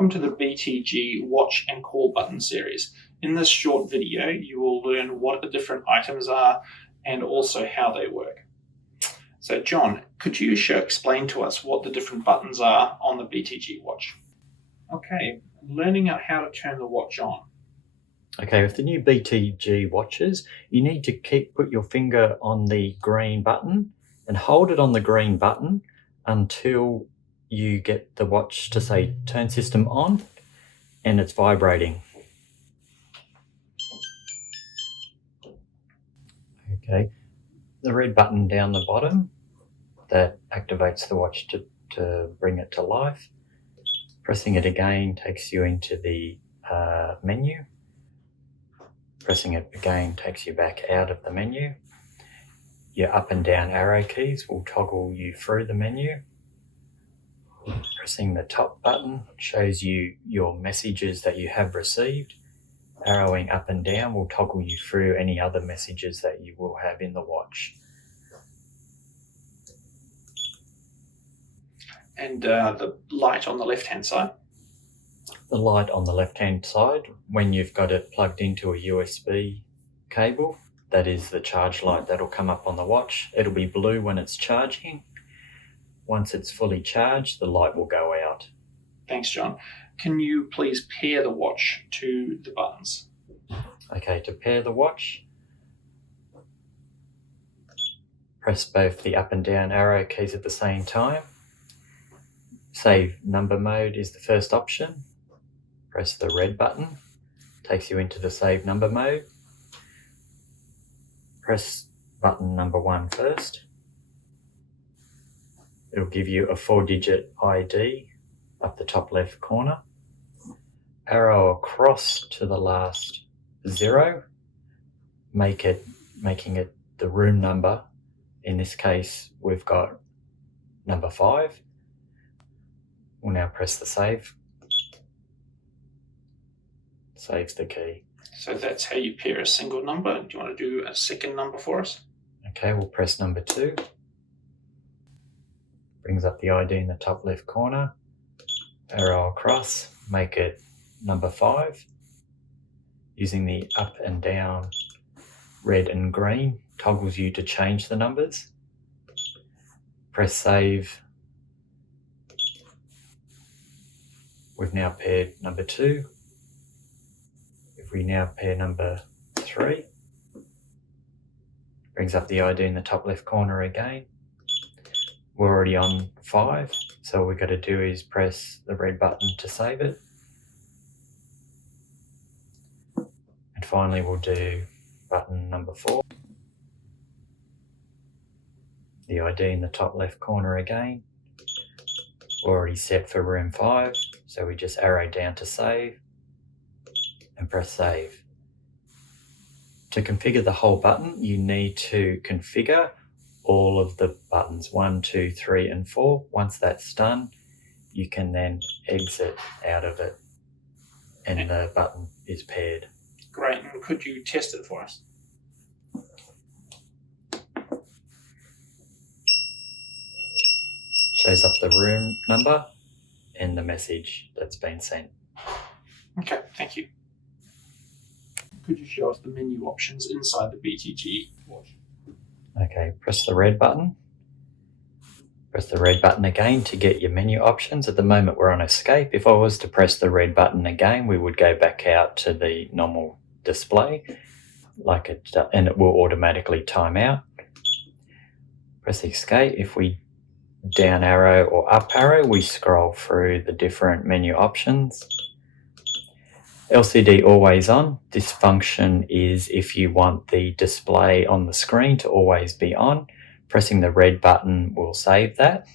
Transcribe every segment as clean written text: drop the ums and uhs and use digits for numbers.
Welcome to the BTG Watch and Call Button series. In this short video, you will learn what the different items are and also how they work. So John, could you explain to us what the different buttons are on the BTG watch? Okay, learning out how to turn the watch on. Okay, with the new BTG watches, you need to put your finger on the green button and hold it on the green button until you get the watch to say turn system on and it's vibrating. Okay, the red button down the bottom, that activates the watch to bring it to life. Pressing it again takes you into the menu. Pressing it again takes you back out of the menu. Your up and down arrow keys will toggle you through the menu. Pressing the top button shows you your messages that you have received. Arrowing up and down will toggle you through any other messages that you will have in the watch. And the light on the left-hand side? The light on the left-hand side, when you've got it plugged into a USB cable, that is the charge light that'll come up on the watch. It'll be blue when it's charging. Once it's fully charged, the light will go out. Thanks, John. Can you please pair the watch to the buttons? Okay, to pair the watch, press both the up and down arrow keys at the same time. Save number mode is the first option. Press the red button, takes you into the save number mode. Press button number 1 first. It'll give you a 4-digit ID up the top left corner. Arrow across to the last 0, making it the room number. In this case, we've got number 5. We'll now press the save. Saves the key. So that's how you pair a single number. Do you want to do a second number for us? Okay, we'll press number 2. Brings up the ID in the top left corner. Arrow across, make it number 5. Using the up and down red and green toggles you to change the numbers. Press save. We've now paired number 2. If we now pair number 3, brings up the ID in the top left corner again. We're already on 5, so all we've got to do is press the red button to save it. And finally we'll do button number 4. The ID in the top left corner again. We're already set for room 5, so we just arrow down to save and press save. To configure the whole button, you need to configure all of the buttons 1, 2, 3 and 4. Once that's done, you can then exit out of it and the button is paired. Great, and could you test it for us? Shows up the room number and the message that's been sent. Okay, thank you. Could you show us the menu options inside the BTG watch? Okay, press the red button. Press the red button again to get your menu options. At the moment we're on escape. If I was to press the red button again, we would go back out to the normal display, and it will automatically time out. Press escape. If we down arrow or up arrow, we scroll through the different menu options. LCD always on. This function is if you want the display on the screen to always be on. Pressing the red button will save that.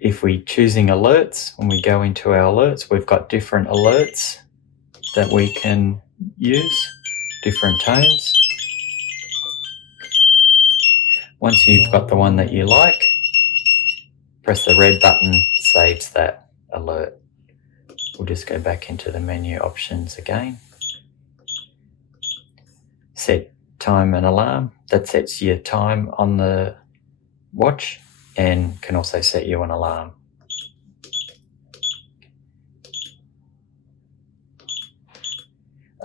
If we're choosing alerts, when we go into our alerts, we've got different alerts that we can use, different tones. Once you've got the one that you like, press the red button, saves that alert. We'll just go back into the menu options again. Set time and alarm. That sets your time on the watch and can also set you an alarm.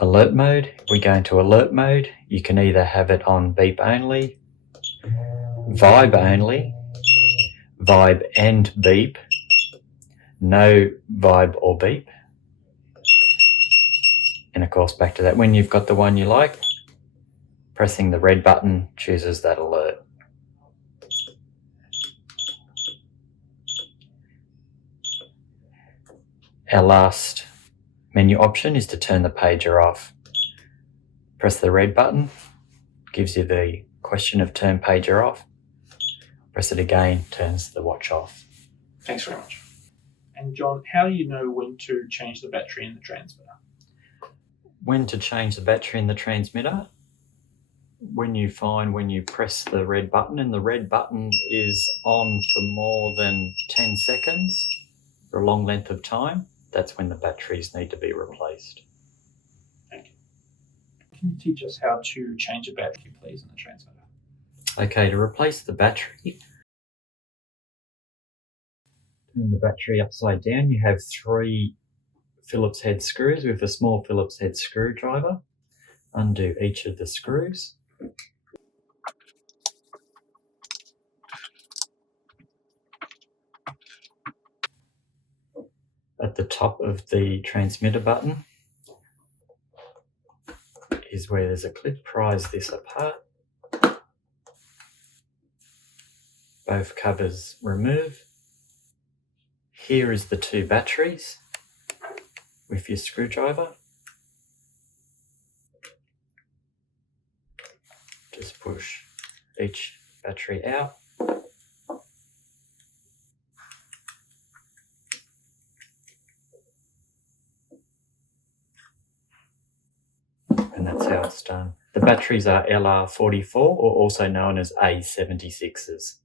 Alert mode. If we go into alert mode, you can either have it on beep only, vibe only, vibe and beep, no vibe or beep. And of course, back to that, when you've got the one you like, pressing the red button chooses that alert. Our last menu option is to turn the pager off. Press the red button, gives you the question of turn pager off. Press it again, turns the watch off. Thanks very much. And John, how do you know when to change the battery in the transmitter? When to change the battery in the transmitter? When you press the red button and the red button is on for more than 10 seconds for a long length of time, that's when the batteries need to be replaced. Thank you. Can you teach us how to change a battery, please, in the transmitter? Okay, to replace the battery, turn the battery upside down. You have 3 Phillips head screws with a small Phillips head screwdriver. Undo each of the screws. At the top of the transmitter button is where there's a clip. Prise this apart. Both covers remove. Here is the 2 batteries with your screwdriver. Just push each battery out. And that's how it's done. The batteries are LR44 or also known as A76s.